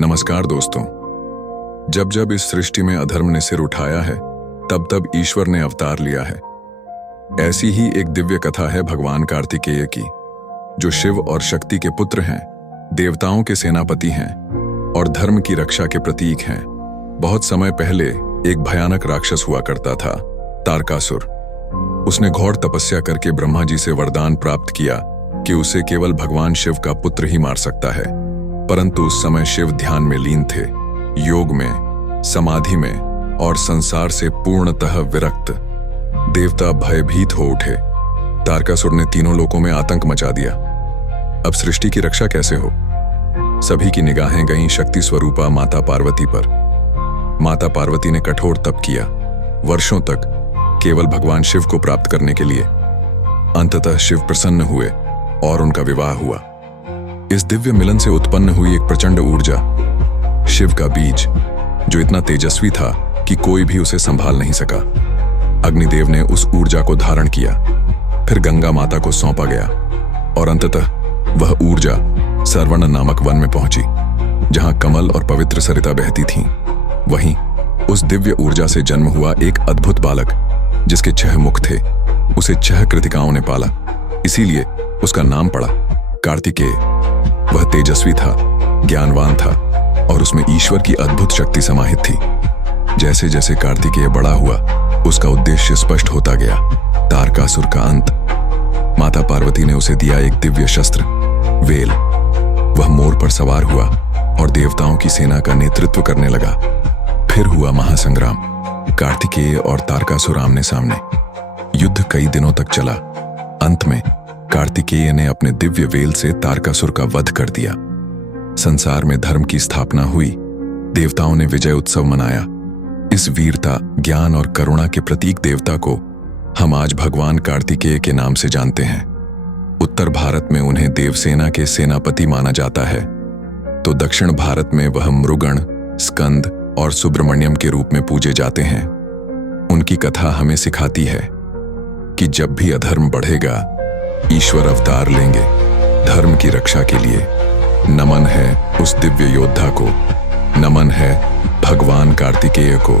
नमस्कार दोस्तों। जब जब इस सृष्टि में अधर्म ने सिर उठाया है, तब तब ईश्वर ने अवतार लिया है। ऐसी ही एक दिव्य कथा है भगवान कार्तिकेय की, जो शिव और शक्ति के पुत्र हैं, देवताओं के सेनापति हैं और धर्म की रक्षा के प्रतीक हैं। बहुत समय पहले एक भयानक राक्षस हुआ करता था, तारकासुर। उसने घोर तपस्या करके ब्रह्मा जी से वरदान प्राप्त किया कि उसे केवल भगवान शिव का पुत्र ही मार सकता है। परंतु उस समय शिव ध्यान में लीन थे, योग में, समाधि में और संसार से पूर्णतः विरक्त। देवता भयभीत हो उठे। तारकासुर ने तीनों लोकों में आतंक मचा दिया। अब सृष्टि की रक्षा कैसे हो? सभी की निगाहें गईं शक्ति स्वरूपा माता पार्वती पर। माता पार्वती ने कठोर तप किया, वर्षों तक, केवल भगवान शिव को प्राप्त करने के लिए। अंततः शिव प्रसन्न हुए और उनका विवाह हुआ। इस दिव्य मिलन से उत्पन्न हुई एक प्रचंड ऊर्जा, शिव का बीज, जो इतना तेजस्वी था कि कोई भी उसे संभाल नहीं सका। अग्निदेव ने उस ऊर्जा को धारण किया, फिर गंगा माता को सौंपा गया और अंततः वह ऊर्जा सरवण नामक वन में पहुंची, जहां कमल और पवित्र सरिता बहती थीं। वहीं उस दिव्य ऊर्जा से जन्म हुआ एक अद्भुत बालक, जिसके 6 मुख थे। उसे 6 कृतिकाओं ने पाला, इसीलिए उसका नाम पड़ा कार्तिकेय। वह तेजस्वी था, ज्ञानवान था और उसमें ईश्वर की अद्भुत शक्ति समाहित थी। जैसे जैसे कार्तिकेय बड़ा हुआ, उसका उद्देश्य स्पष्ट होता गया, तारकासुर का अंत। माता पार्वती ने उसे दिया एक दिव्य शस्त्र, वेल। वह मोर पर सवार हुआ और देवताओं की सेना का नेतृत्व करने लगा। फिर हुआ महासंग्राम। कार्तिकेय और तारकासुर आमने सामने। युद्ध कई दिनों तक चला। अंत में कार्तिकेय ने अपने दिव्य वेल से तारकासुर का वध कर दिया। संसार में धर्म की स्थापना हुई। देवताओं ने विजय उत्सव मनाया। इस वीरता, ज्ञान और करुणा के प्रतीक देवता को हम आज भगवान कार्तिकेय के नाम से जानते हैं। उत्तर भारत में उन्हें देवसेना के सेनापति माना जाता है, तो दक्षिण भारत में वह मृगण, स्कंद और सुब्रमण्यम के रूप में पूजे जाते हैं। उनकी कथा हमें सिखाती है कि जब भी अधर्म बढ़ेगा, ईश्वर अवतार लेंगे धर्म की रक्षा के लिए। नमन है उस दिव्य योद्धा को, नमन है भगवान कार्तिकेय को।